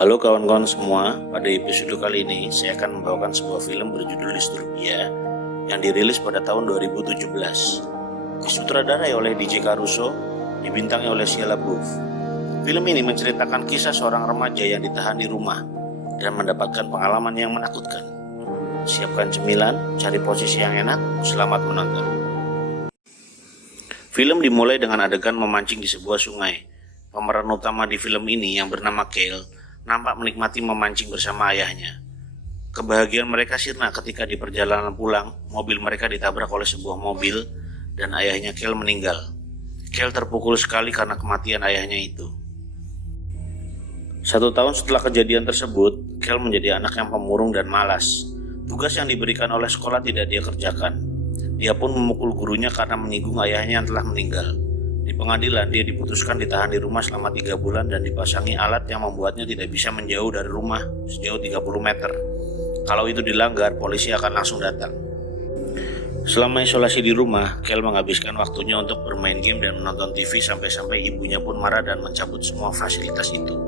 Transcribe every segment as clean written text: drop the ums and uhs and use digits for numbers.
Halo kawan-kawan semua, pada episode kali ini saya akan membawakan sebuah film berjudul Disturbia yang dirilis pada tahun 2017. Disutradarai oleh DJ Caruso, dibintangi oleh Shia LaBeouf. Film ini menceritakan kisah seorang remaja yang ditahan di rumah dan mendapatkan pengalaman yang menakutkan. Siapkan cemilan, cari posisi yang enak, selamat menonton. Film dimulai dengan adegan memancing di sebuah sungai. Pemeran utama di film ini yang bernama Kale nampak menikmati memancing bersama ayahnya. Kebahagiaan mereka sirna ketika di perjalanan pulang, mobil mereka ditabrak oleh sebuah mobil dan ayahnya Kale meninggal. Kale terpukul sekali karena kematian ayahnya itu. 1 tahun setelah kejadian tersebut, Kale menjadi anak yang pemurung dan malas. Tugas yang diberikan oleh sekolah tidak dia kerjakan. Dia pun memukul gurunya karena menyinggung ayahnya yang telah meninggal. Di pengadilan, dia diputuskan ditahan di rumah selama 3 bulan dan dipasangi alat yang membuatnya tidak bisa menjauh dari rumah sejauh 30 meter. Kalau itu dilanggar, polisi akan langsung datang. Selama isolasi di rumah, Kale menghabiskan waktunya untuk bermain game dan menonton TV sampai-sampai ibunya pun marah dan mencabut semua fasilitas itu.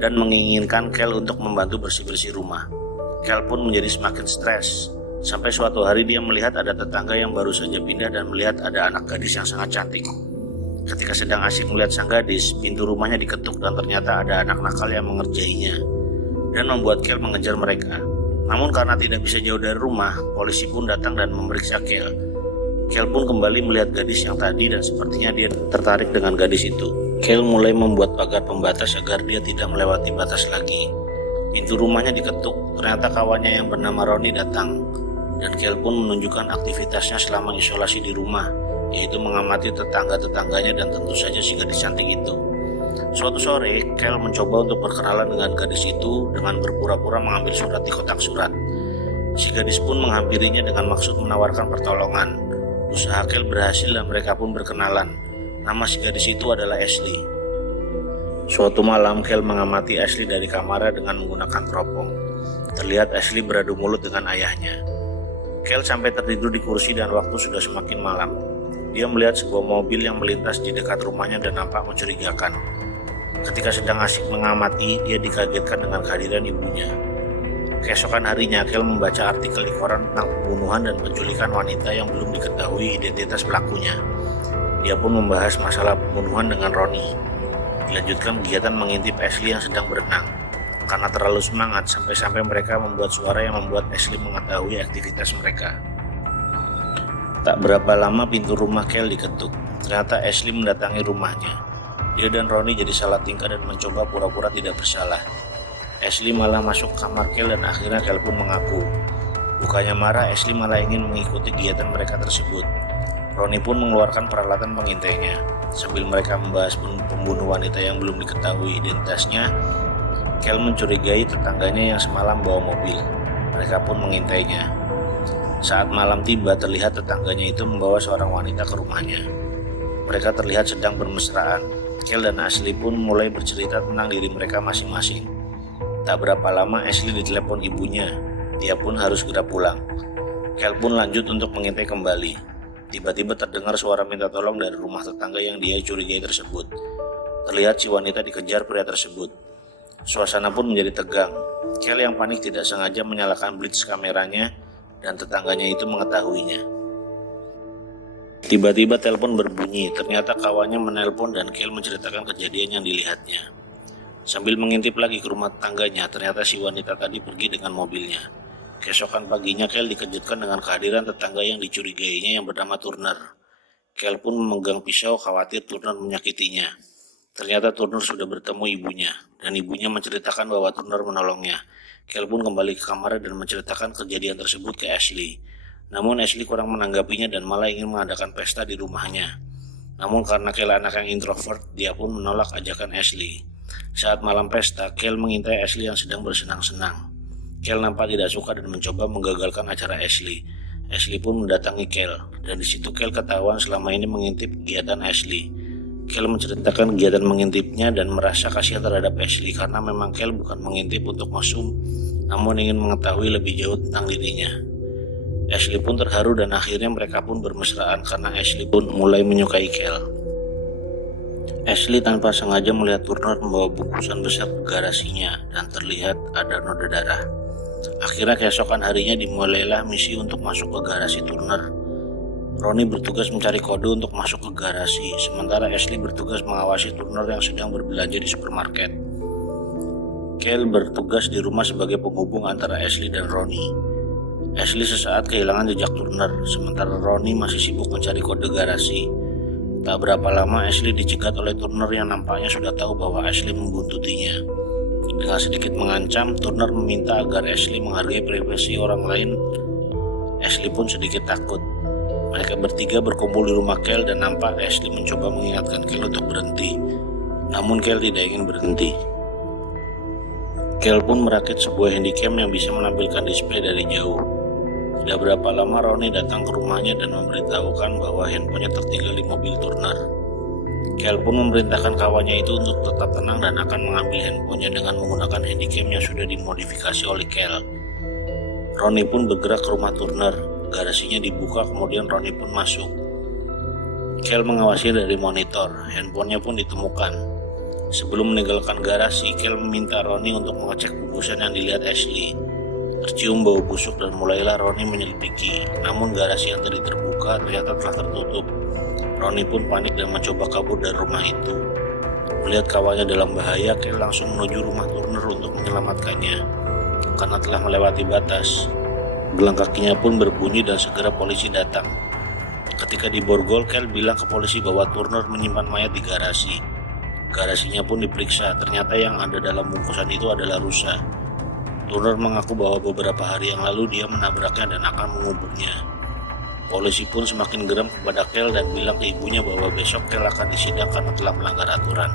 Dan menginginkan Kale untuk membantu bersih-bersih rumah. Kale pun menjadi semakin stres. Sampai suatu hari dia melihat ada tetangga yang baru saja pindah dan melihat ada anak gadis yang sangat cantik. Ketika sedang asyik melihat sang gadis, pintu rumahnya diketuk dan ternyata ada anak nakal yang mengerjainya dan membuat Kale mengejar mereka. Namun karena tidak bisa jauh dari rumah, polisi pun datang dan memeriksa Kale. Kale pun kembali melihat gadis yang tadi dan sepertinya dia tertarik dengan gadis itu. Kale mulai membuat pagar pembatas agar dia tidak melewati batas lagi. Pintu rumahnya diketuk, ternyata kawannya yang bernama Ronnie datang dan Kale pun menunjukkan aktivitasnya selama isolasi di rumah, yaitu mengamati tetangga-tetangganya dan tentu saja si gadis cantik itu. Suatu sore, Kale mencoba untuk berkenalan dengan gadis itu dengan berpura-pura mengambil surat di kotak surat. Si gadis pun menghampirinya dengan maksud menawarkan pertolongan. Usaha Kale berhasil dan mereka pun berkenalan. Nama si gadis itu adalah Ashley. Suatu malam, Kale mengamati Ashley dari kamarnya dengan menggunakan teropong. Terlihat Ashley beradu mulut dengan ayahnya. Kale sampai tertidur di kursi dan waktu sudah semakin malam. Dia melihat sebuah mobil yang melintas di dekat rumahnya dan nampak mencurigakan. Ketika sedang asyik mengamati, dia dikagetkan dengan kehadiran ibunya. Keesokan harinya, Kale membaca artikel di koran tentang pembunuhan dan penculikan wanita yang belum diketahui identitas pelakunya. Dia pun membahas masalah pembunuhan dengan Ronnie. Dilanjutkan kegiatan mengintip Ashley yang sedang berenang. Karena terlalu semangat, sampai-sampai mereka membuat suara yang membuat Ashley mengetahui aktivitas mereka. Tak berapa lama pintu rumah Kale diketuk. Ternyata Ashley mendatangi rumahnya. Dia dan Ronnie jadi salah tingkah dan mencoba pura-pura tidak bersalah. Ashley malah masuk kamar Kale dan akhirnya Kale pun mengaku. Bukannya marah, Ashley malah ingin mengikuti kegiatan mereka tersebut. Ronnie pun mengeluarkan peralatan pengintainya. Sambil mereka membahas pembunuh wanita yang belum diketahui identitasnya, Kale mencurigai tetangganya yang semalam bawa mobil. Mereka pun mengintainya. Saat malam tiba, terlihat tetangganya itu membawa seorang wanita ke rumahnya. Mereka terlihat sedang bermesraan. Kale dan Ashley pun mulai bercerita tentang diri mereka masing-masing. Tak berapa lama Ashley ditelepon ibunya. Dia pun harus segera pulang. Kale pun lanjut untuk mengintai kembali. Tiba-tiba terdengar suara minta tolong dari rumah tetangga yang dia curigai tersebut. Terlihat si wanita dikejar pria tersebut. Suasana pun menjadi tegang. Kale yang panik tidak sengaja menyalakan blitz kameranya dan tetangganya itu mengetahuinya. Tiba-tiba telepon berbunyi, ternyata kawannya menelpon dan Kale menceritakan kejadian yang dilihatnya. Sambil mengintip lagi ke rumah tetangganya, ternyata si wanita tadi pergi dengan mobilnya. Keesokan paginya Kale dikejutkan dengan kehadiran tetangga yang dicurigainya yang bernama Turner. Kale pun memegang pisau khawatir Turner menyakitinya. Ternyata Turner sudah bertemu ibunya, dan ibunya menceritakan bahwa Turner menolongnya. Kale pun kembali ke kamarnya dan menceritakan kejadian tersebut ke Ashley. Namun Ashley kurang menanggapinya dan malah ingin mengadakan pesta di rumahnya. Namun karena Kale anak yang introvert, dia pun menolak ajakan Ashley. Saat malam pesta, Kale mengintai Ashley yang sedang bersenang-senang. Kale nampak tidak suka dan mencoba menggagalkan acara Ashley. Ashley pun mendatangi Kale, dan di situ Kale ketahuan selama ini mengintip kegiatan Ashley. Kale menceritakan kegiatan mengintipnya dan merasa kasihan terhadap Ashley karena memang Kale bukan mengintip untuk mesum, namun ingin mengetahui lebih jauh tentang dirinya. Ashley pun terharu dan akhirnya mereka pun bermesraan karena Ashley pun mulai menyukai Kale. Ashley tanpa sengaja melihat Turner membawa bungkusan besar ke garasinya dan terlihat ada noda darah. Akhirnya keesokan harinya dimulailah misi untuk masuk ke garasi Turner. Ronnie bertugas mencari kode untuk masuk ke garasi, sementara Ashley bertugas mengawasi Turner yang sedang berbelanja di supermarket. Kel bertugas di rumah sebagai penghubung antara Ashley dan Ronnie. Ashley sesaat kehilangan jejak Turner, sementara Ronnie masih sibuk mencari kode garasi. Tak berapa lama Ashley dicegat oleh Turner yang nampaknya sudah tahu bahwa Ashley membuntutinya. Dengan sedikit mengancam, Turner meminta agar Ashley menghargai privasi orang lain. Ashley pun sedikit takut. Mereka bertiga berkumpul di rumah Kel dan nampak Ashley mencoba mengingatkan Kel untuk berhenti. Namun Kel tidak ingin berhenti. Kel pun merakit sebuah handycam yang bisa menampilkan display dari jauh. Tidak berapa lama Ronnie datang ke rumahnya dan memberitahukan bahwa handphonenya tertinggal di mobil Turner. Kel pun memerintahkan kawannya itu untuk tetap tenang dan akan mengambil handphonenya dengan menggunakan handycam yang sudah dimodifikasi oleh Kel. Ronnie pun bergerak ke rumah Turner. Garasinya dibuka, kemudian Ronnie pun masuk. Kel mengawasi dari monitor, handphonenya pun ditemukan. Sebelum meninggalkan garasi, Kel meminta Ronnie untuk mengecek bungkusan yang dilihat Ashley. Tercium bau busuk dan mulailah Ronnie menyelidiki. Namun garasi yang tadi terbuka ternyata telah tertutup. Ronnie pun panik dan mencoba kabur dari rumah itu. Melihat kawannya dalam bahaya, Kel langsung menuju rumah Turner untuk menyelamatkannya. Karena telah melewati batas, gelang kakinya pun berbunyi dan segera polisi datang. Ketika diborgol, Kel bilang ke polisi bahwa Turner menyimpan mayat di garasi. Garasinya pun diperiksa, ternyata yang ada dalam bungkusan itu adalah rusa. Turner mengaku bahwa beberapa hari yang lalu dia menabraknya dan akan menguburnya. Polisi pun semakin geram kepada Kel dan bilang ke ibunya bahwa besok Kel akan disidang karena telah melanggar aturan.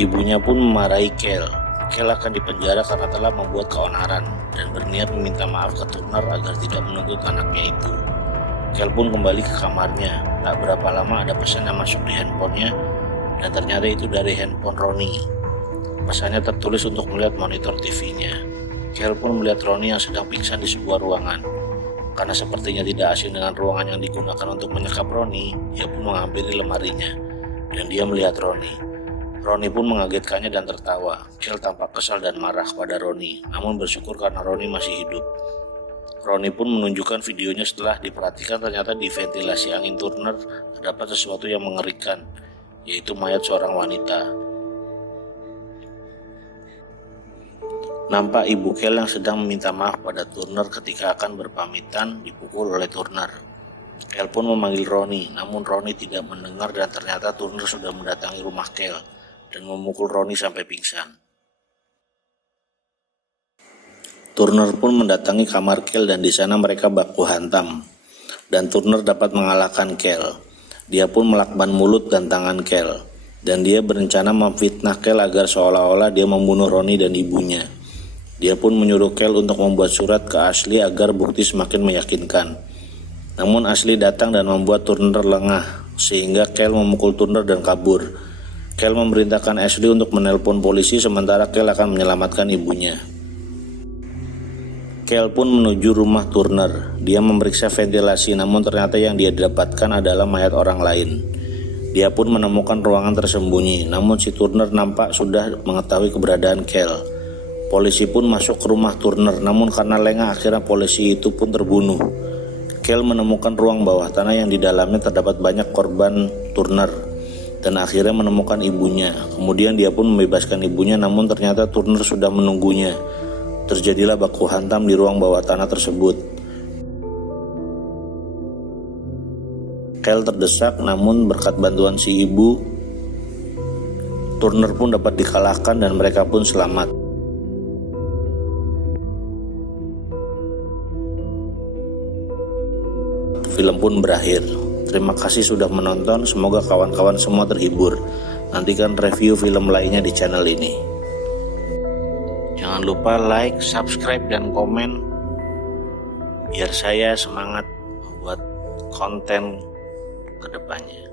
Ibunya pun memarahi Kel. Kel akan dipenjara karena telah membuat keonaran dan berniat meminta maaf ke Turner agar tidak menuntut anaknya itu. Kel pun kembali ke kamarnya. Tak berapa lama ada pesan yang masuk di handphonenya dan ternyata itu dari handphone Ronnie. Pesannya tertulis untuk melihat monitor TV-nya. Kel pun melihat Ronnie yang sedang pingsan di sebuah ruangan. Karena sepertinya tidak asing dengan ruangan yang digunakan untuk menyekap Ronnie, dia pun menghampiri lemarinya dan dia melihat Ronnie. Ronnie pun mengagetkannya dan tertawa. Kel tampak kesal dan marah pada Ronnie, namun bersyukur karena Ronnie masih hidup. Ronnie pun menunjukkan videonya setelah diperhatikan ternyata di ventilasi angin Turner terdapat sesuatu yang mengerikan, yaitu mayat seorang wanita. Nampak ibu Kel yang sedang meminta maaf pada Turner ketika akan berpamitan dipukul oleh Turner. Kel pun memanggil Ronnie, namun Ronnie tidak mendengar dan ternyata Turner sudah mendatangi rumah Kel dan memukul Ronnie sampai pingsan. Turner pun mendatangi kamar Kel dan di sana mereka baku hantam. Dan Turner dapat mengalahkan Kel. Dia pun melakban mulut dan tangan Kel. Dan dia berencana memfitnah Kel agar seolah-olah dia membunuh Ronnie dan ibunya. Dia pun menyuruh Kel untuk membuat surat ke Ashley agar bukti semakin meyakinkan. Namun Ashley datang dan membuat Turner lengah, sehingga Kel memukul Turner dan kabur. Kel memerintahkan Ashley untuk menelpon polisi sementara Kel akan menyelamatkan ibunya. Kel pun menuju rumah Turner. Dia memeriksa ventilasi, namun ternyata yang dia dapatkan adalah mayat orang lain. Dia pun menemukan ruangan tersembunyi, namun si Turner nampak sudah mengetahui keberadaan Kel. Polisi pun masuk ke rumah Turner, namun karena lengah akhirnya polisi itu pun terbunuh. Kel menemukan ruang bawah tanah yang di dalamnya terdapat banyak korban Turner dan akhirnya menemukan ibunya. Kemudian dia pun membebaskan ibunya, namun ternyata Turner sudah menunggunya. Terjadilah baku hantam di ruang bawah tanah tersebut. Kel terdesak, namun berkat bantuan si ibu, Turner pun dapat dikalahkan dan mereka pun selamat. Film pun berakhir. Terima kasih sudah menonton, semoga kawan-kawan semua terhibur. Nantikan review film lainnya di channel ini. Jangan lupa like, subscribe, dan komen biar saya semangat membuat konten ke depannya.